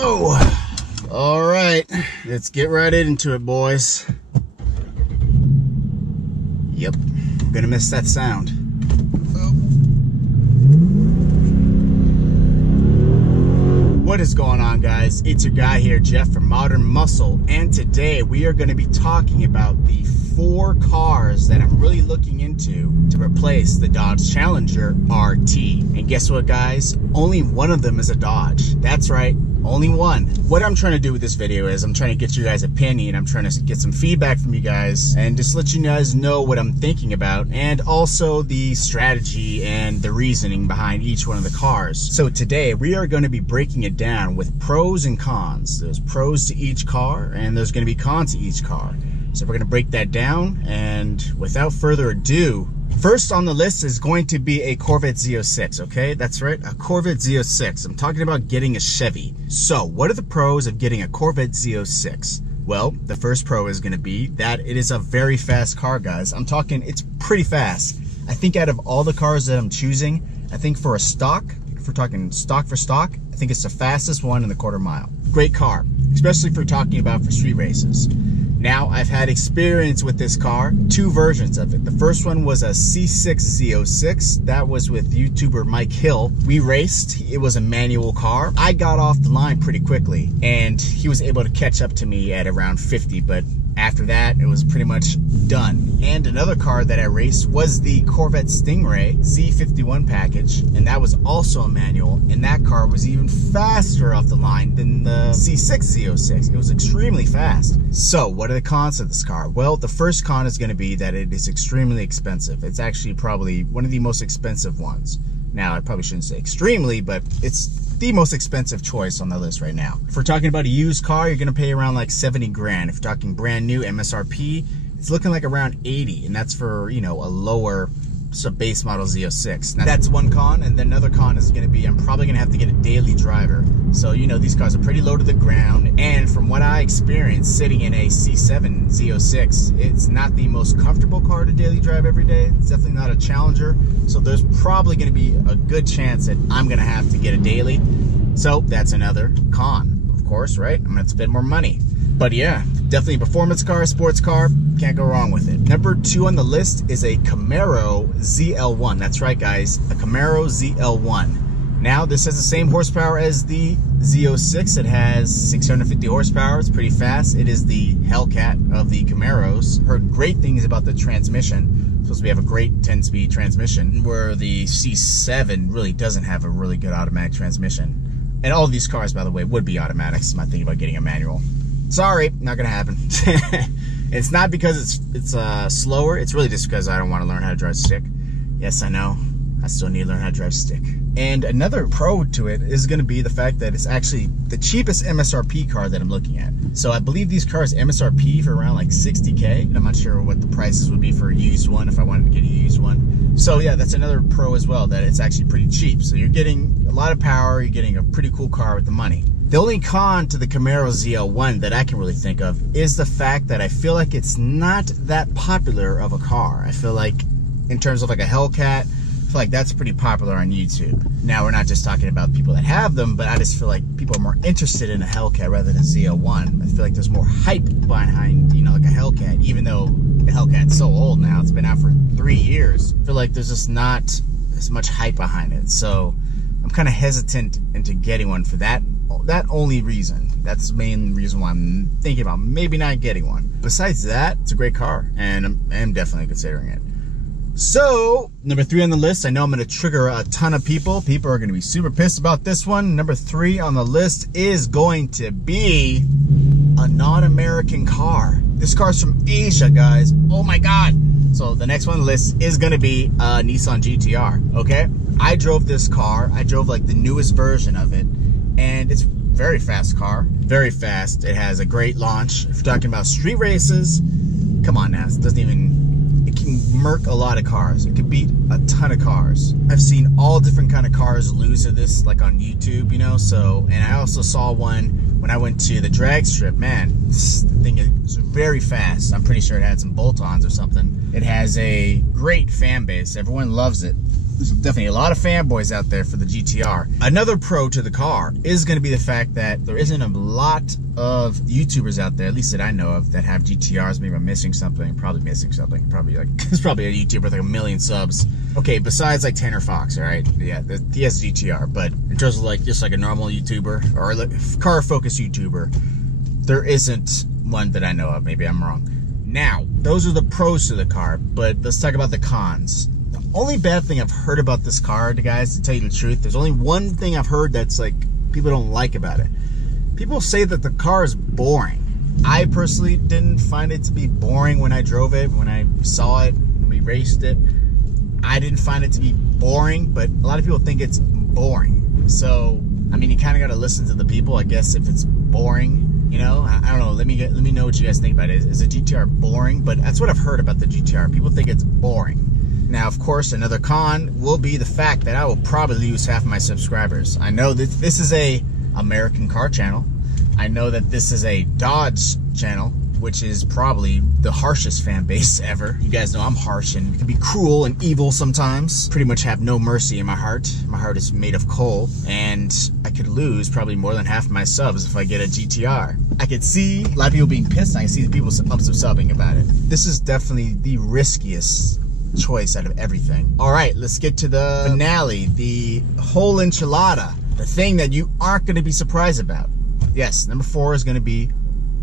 go. All right, let's get right into it, boys. Yep, I'm gonna miss that sound. What is going on, guys? It's your guy here, Jeff from Modern Muscle, and today we are going to be talking about the 4 cars that I'm really looking into to replace the Dodge Challenger RT. And guess what, guys? Only one of them is a Dodge. That's right, only one. What I'm trying to do with this video is I'm trying to get you guys' opinion. I'm trying to get some feedback from you guys and just let you guys know what I'm thinking about, and also the strategy and the reasoning behind each one of the cars. So today we are going to be breaking it down with pros and cons. There's pros to each car and there's going to be cons to each car. So we're going to break that down, and without further ado, first on the list is going to be a Corvette Z06, okay? That's right, a Corvette Z06. I'm talking about getting a Chevy. So what are the pros of getting a Corvette Z06? Well, the first pro is going to be that it is a very fast car, guys. I'm talking, it's pretty fast. I think out of all the cars that I'm choosing, I think for a stock, if we're talking stock for stock, I think it's the fastest one in the quarter mile. Great car, especially if we're talking about for street races. Now, I've had experience with this car, 2 versions of it. The first one was a C6 Z06. That was with YouTuber Mike Hill. We raced. It was a manual car. I got off the line pretty quickly, and he was able to catch up to me at around 50, but after that, it was pretty much done. And another car that I raced was the Corvette Stingray Z51 package, and that was also a manual, and that car was even faster off the line than the C6 Z06. It was extremely fast. So, what are the cons of this car? Well, the first con is going to be that it is extremely expensive. It's actually probably one of the most expensive ones. Now, I probably shouldn't say extremely, but it's the most expensive choice on the list right now. If we're talking about a used car, you're gonna pay around like 70 grand. If you're talking brand new MSRP, it's looking like around 80, and that's for, you know, a lower base model Z06. Now, that's one con, and then another con is gonna be I'm probably gonna have to get a daily driver. So, you know, these cars are pretty low to the ground, and from what I experienced sitting in a C7 Z06, it's not the most comfortable car to daily drive every day. It's definitely not a Challenger, so there's probably gonna be a good chance that I'm gonna have to get a daily. So that's another con, of course, right? I'm gonna have to spend more money. But yeah, definitely a performance car, sports car, can't go wrong with it. Number 2 on the list is a Camaro ZL1. That's right, guys, a Camaro ZL1. Now, this has the same horsepower as the Z06. It has 650 horsepower. It's pretty fast. It is the Hellcat of the Camaros. Heard great things about the transmission. Supposed to have a great 10-speed transmission, where the C7 really doesn't have a really good automatic transmission. And all of these cars, by the way, would be automatics. I'm not thinking about getting a manual. Sorry, not gonna happen. It's not because it's slower. It's really just because I don't want to learn how to drive stick. Yes, I know. I still need to learn how to drive stick. And another pro to it is going to be the fact that it's actually the cheapest MSRP car that I'm looking at. So I believe these cars MSRP for around like 60K. And I'm not sure what the prices would be for a used one if I wanted to get a used one. So yeah, that's another pro as well, that it's actually pretty cheap. So you're getting a lot of power, you're getting a pretty cool car with the money. The only con to the Camaro ZL1 that I can really think of is the fact that I feel like it's not that popular of a car. I feel like in terms of like a Hellcat, I feel like that's pretty popular on YouTube. Now, we're not just talking about people that have them, but I just feel like people are more interested in a Hellcat rather than ZL1. I feel like there's more hype behind, you know, like a Hellcat, even though the Hellcat's so old now. It's been out for 3 years. I feel like there's just not as much hype behind it. So I'm kind of hesitant into getting one for that only reason. That's the main reason why I'm thinking about maybe not getting one. Besides that, it's a great car, and I'm definitely considering it. So, number 3 on the list, I know I'm going to trigger a ton of people. People are going to be super pissed about this one. Number 3 on the list is going to be a non-American car. This car's from Asia, guys. Oh my God. So the next one on the list is going to be a Nissan GTR, okay? I drove this car. I drove like the newest version of it, and it's a very fast car. Very fast. It has a great launch. If you're talking about street races, come on now. It doesn't even... It can murk a lot of cars. It can beat a ton of cars. I've seen all different kind of cars lose to this, like on YouTube, you know. So, and I also saw one when I went to the drag strip. Man, the thing is very fast. I'm pretty sure it had some bolt-ons or something. It has a great fan base. Everyone loves it. There's definitely a lot of fanboys out there for the GTR. Another pro to the car is going to be the fact that there isn't a lot of YouTubers out there, at least that I know of, that have GTRs. Maybe I'm missing something. Probably missing something. Probably like, there's probably a YouTuber with like 1 million subs. Okay, besides like Tanner Fox, all right? Yeah, he has a GTR, but in terms of like just like a normal YouTuber or like car-focused YouTuber, there isn't one that I know of. Maybe I'm wrong. Now, those are the pros to the car, but let's talk about the cons. The only bad thing I've heard about this car, guys, to tell you the truth, there's only one thing I've heard that's like people don't like about it. People say that the car is boring. I personally didn't find it to be boring when I drove it, when I saw it, when we raced it. I didn't find it to be boring, but a lot of people think it's boring. So, I mean, you kind of got to listen to the people, I guess, if it's boring. You know, I don't know. Let me know what you guys think about it. Is the GTR boring? But that's what I've heard about the GTR. People think it's boring. Now, of course, another con will be the fact that I will probably lose half of my subscribers. I know that this is a American car channel. I know that this is a Dodge channel, which is probably the harshest fan base ever. You guys know I'm harsh and can be cruel and evil sometimes. Pretty much have no mercy in my heart. My heart is made of coal, and I could lose probably more than half my subs if I get a GTR. I could see a lot of people being pissed. I can see people subbing about it. This is definitely the riskiest choice out of everything. All right, let's get to the finale, the whole enchilada, the thing that you aren't gonna be surprised about. Yes, number 4 is gonna be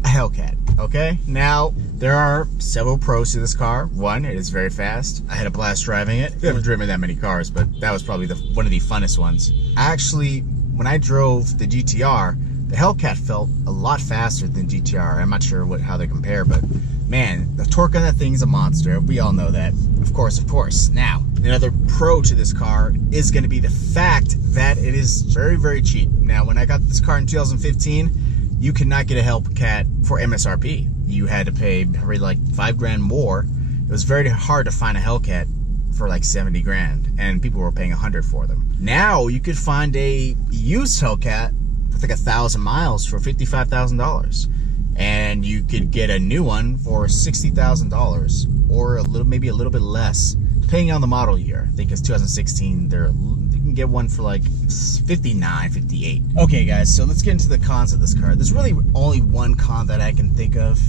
a Hellcat. Okay, now there are several pros to this car. One, it is very fast. I had a blast driving it. I haven't driven that many cars, but that was probably one of the funnest ones. Actually, when I drove the GTR, the Hellcat felt a lot faster than GTR. I'm not sure how they compare, but man, the torque on that thing is a monster. We all know that. Of course. Now, another pro to this car is going to be the fact that it is very, very cheap. Now, when I got this car in 2015, you could not get a Hellcat for MSRP. You had to pay probably like $5 grand more. It was very hard to find a Hellcat for like 70 grand, and people were paying 100 for them. Now you could find a used Hellcat with like 1,000 miles for $55,000, and you could get a new one for $60,000 or maybe a little bit less, depending on the model year. I think it's 2016. You can get one for like 59, 58. Okay, guys, so let's get into the cons of this car. There's really only one con that I can think of,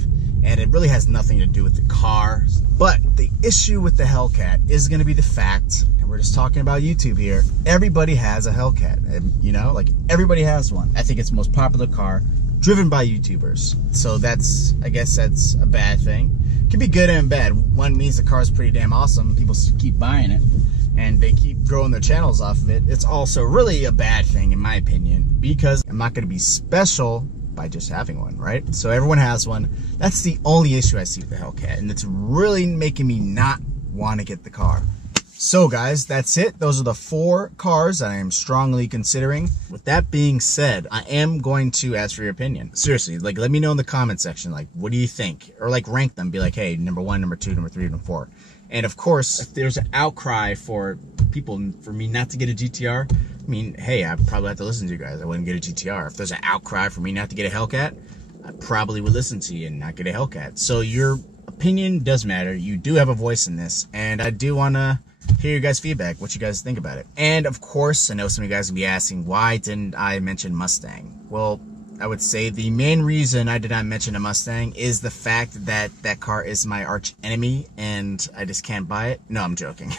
and it really has nothing to do with the car. But the issue with the Hellcat is going to be the fact, and we're just talking about YouTube here, everybody has a Hellcat. You know, like everybody has one. I think it's the most popular car driven by YouTubers. So I guess that's a bad thing. It can be good and bad. One means the car is pretty damn awesome. People keep buying it, and they keep growing their channels off of it. It's also really a bad thing, in my opinion, because I'm not going to be special by just having one, right? So everyone has one. That's the only issue I see with the Hellcat, and it's really making me not want to get the car. So guys, that's it. Those are the 4 cars that I am strongly considering. With that being said, I am going to ask for your opinion. Seriously, like, let me know in the comment section, like, what do you think? Or like rank them, be like, hey, number 1, number 2, number 3, number 4. And of course, if there's an outcry for me not to get a GTR, I mean, hey, I probably have to listen to you guys. I wouldn't get a GTR. If there's an outcry for me not to get a Hellcat, I probably would listen to you and not get a Hellcat. So your opinion does matter. You do have a voice in this, and I do want to hear your guys' feedback, what you guys think about it. And of course, I know some of you guys will be asking, why didn't I mention Mustang? Well, I would say the main reason I did not mention a Mustang is the fact that that car is my arch enemy and I just can't buy it. No, I'm joking.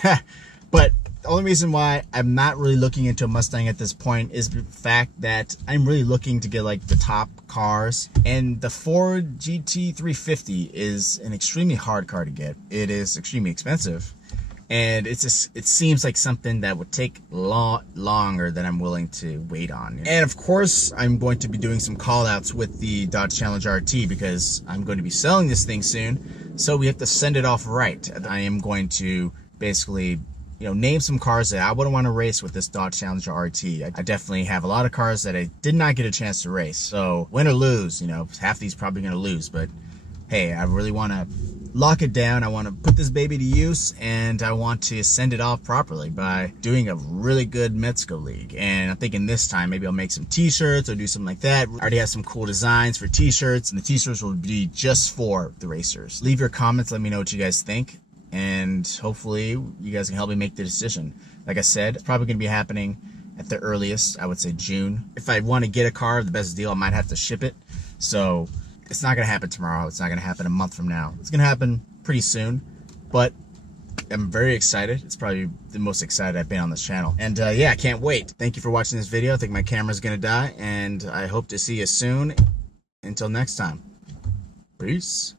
But the only reason why I'm not really looking into a Mustang at this point is the fact that I'm really looking to get like the top cars, and the Ford GT350 is an extremely hard car to get. It is extremely expensive, and it seems like something that would take longer than I'm willing to wait on. And of course, I'm going to be doing some call outs with the Dodge Challenger RT because I'm going to be selling this thing soon, so we have to send it off right. I am going to basically, you know, name some cars that I wouldn't want to race with this Dodge Challenger RT. I definitely have a lot of cars that I did not get a chance to race. So win or lose, you know, half of these probably going to lose, but hey, I really want to lock it down. I want to put this baby to use, and I want to send it off properly by doing a really good Mexico league. And I'm thinking this time maybe I'll make some t-shirts or do something like that. I already have some cool designs for t-shirts, and the t-shirts will be just for the racers. Leave your comments, let me know what you guys think, and hopefully you guys can help me make the decision. like I said, it's probably going to be happening at the earliest, I would say June. If I want to get a car, the best deal, I might have to ship it. So it's not going to happen tomorrow. It's not going to happen a month from now. It's going to happen pretty soon, but I'm very excited. It's probably the most excited I've been on this channel. And yeah, I can't wait. Thank you for watching this video. I think my camera's going to die, and I hope to see you soon. Until next time. Peace.